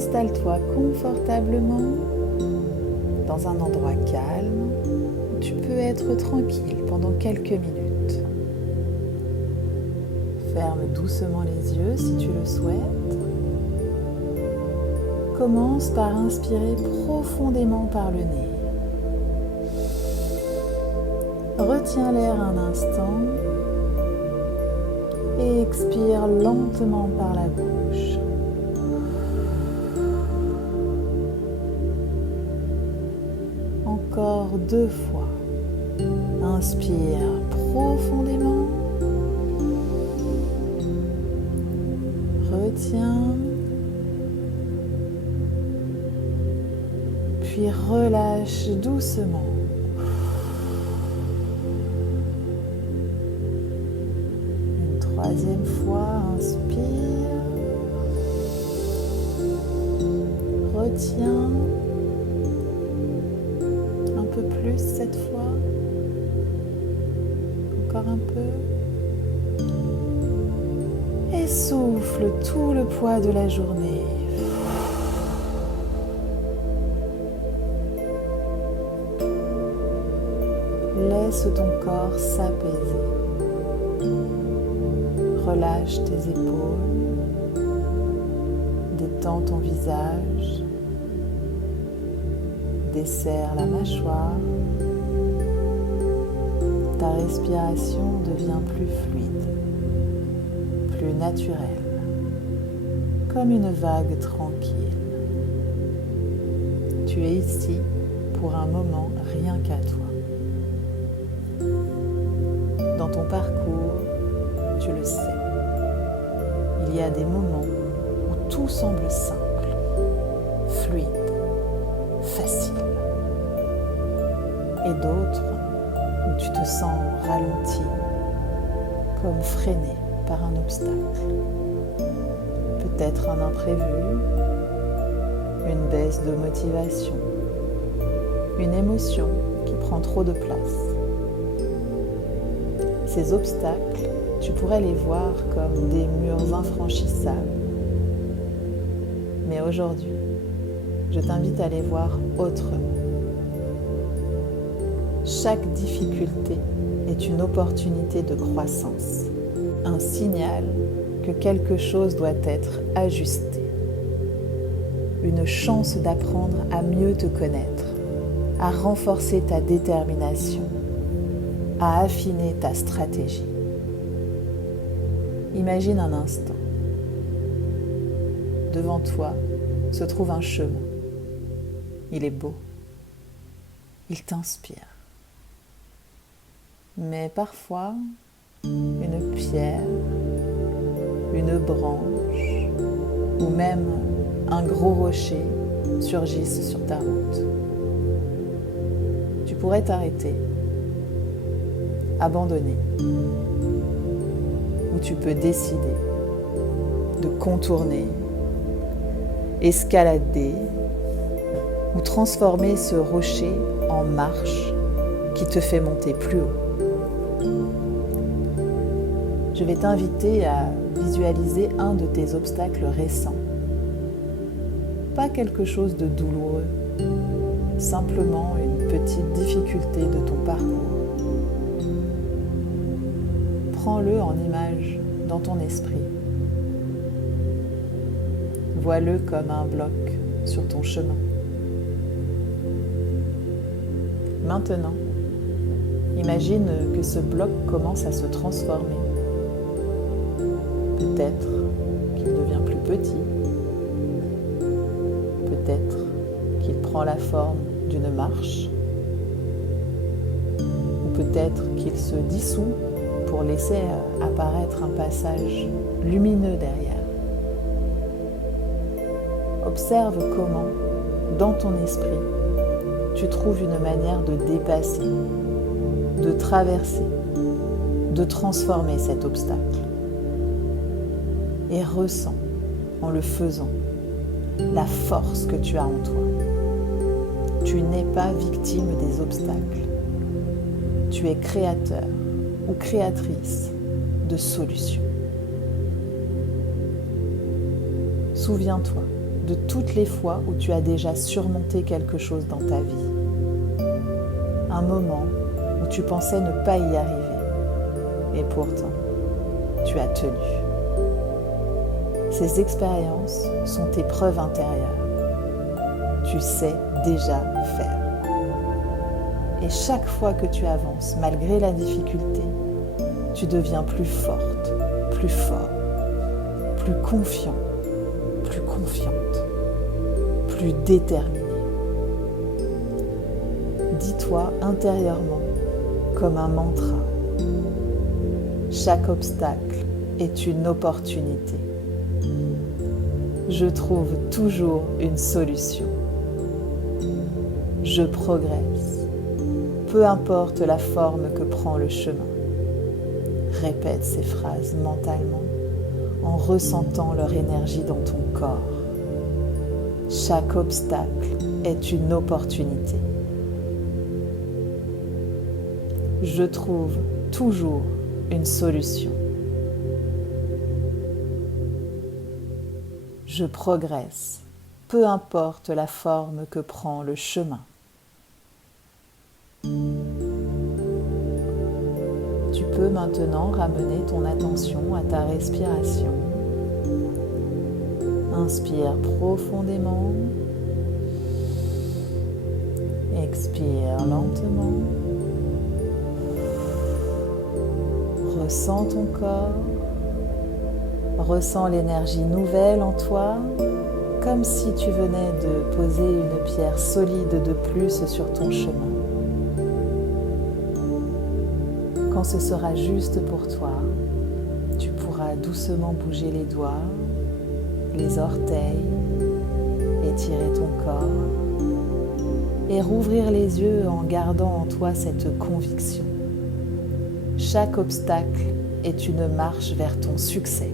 Installe-toi confortablement dans un endroit calme où tu peux être tranquille pendant quelques minutes. Ferme doucement les yeux si tu le souhaites. Commence par inspirer profondément par le nez. Retiens l'air un instant et expire lentement par la bouche. Encore 2 fois. Inspire profondément. Retiens. Puis relâche doucement. Une 3e fois, inspire. Retiens. Un peu plus cette fois. Encore un peu. Et souffle tout le poids de la journée. Laisse ton corps s'apaiser. Relâche tes épaules. Détends ton visage. Desserre la mâchoire. Ta respiration devient plus fluide, plus naturelle, comme une vague tranquille. Tu es ici pour un moment rien qu'à toi. Dans ton parcours, tu le sais, il y a des moments où tout semble simple, fluide, facile, et d'autres où tu te sens ralenti, comme freiné par un obstacle. Peut-être un imprévu, une baisse de motivation, une émotion qui prend trop de place. Ces obstacles, tu pourrais les voir comme des murs infranchissables. Mais aujourd'hui, je t'invite à les voir autrement. Chaque difficulté est une opportunité de croissance, un signal que quelque chose doit être ajusté, une chance d'apprendre à mieux te connaître, à renforcer ta détermination, à affiner ta stratégie. Imagine un instant. Devant toi se trouve un chemin. Il est beau. Il t'inspire. Mais parfois, une pierre, une branche ou même un gros rocher surgissent sur ta route. Tu pourrais t'arrêter, abandonner, ou tu peux décider de contourner, escalader ou transformer ce rocher en marche qui te fait monter plus haut. Je vais t'inviter à visualiser un de tes obstacles récents. Pas quelque chose de douloureux, simplement une petite difficulté de ton parcours. Prends-le en image dans ton esprit. Vois-le comme un bloc sur ton chemin. Maintenant, imagine que ce bloc commence à se transformer. Peut-être qu'il devient plus petit. Peut-être qu'il prend la forme d'une marche. Ou peut-être qu'il se dissout pour laisser apparaître un passage lumineux derrière. Observe comment, dans ton esprit, tu trouves une manière de dépasser, de traverser, de transformer cet obstacle. Et ressens, en le faisant, la force que tu as en toi. Tu n'es pas victime des obstacles. Tu es créateur ou créatrice de solutions. Souviens-toi de toutes les fois où tu as déjà surmonté quelque chose dans ta vie. Un moment où tu pensais ne pas y arriver. Et pourtant, tu as tenu. Ces expériences sont tes preuves intérieures. Tu sais déjà faire. Et chaque fois que tu avances, malgré la difficulté, tu deviens plus forte, plus fort, plus confiant, plus confiante, plus déterminé. Dis-toi intérieurement, comme un mantra, chaque obstacle est une opportunité. Je trouve toujours une solution. Je progresse, peu importe la forme que prend le chemin. Répète ces phrases mentalement en ressentant leur énergie dans ton corps. Chaque obstacle est une opportunité. Je trouve toujours une solution. Je progresse, peu importe la forme que prend le chemin. Tu peux maintenant ramener ton attention à ta respiration. Inspire profondément. Expire lentement. Ressens ton corps. Ressens l'énergie nouvelle en toi, comme si tu venais de poser une pierre solide de plus sur ton chemin. Quand ce sera juste pour toi, tu pourras doucement bouger les doigts, les orteils, étirer ton corps et rouvrir les yeux en gardant en toi cette conviction. Chaque obstacle est une marche vers ton succès.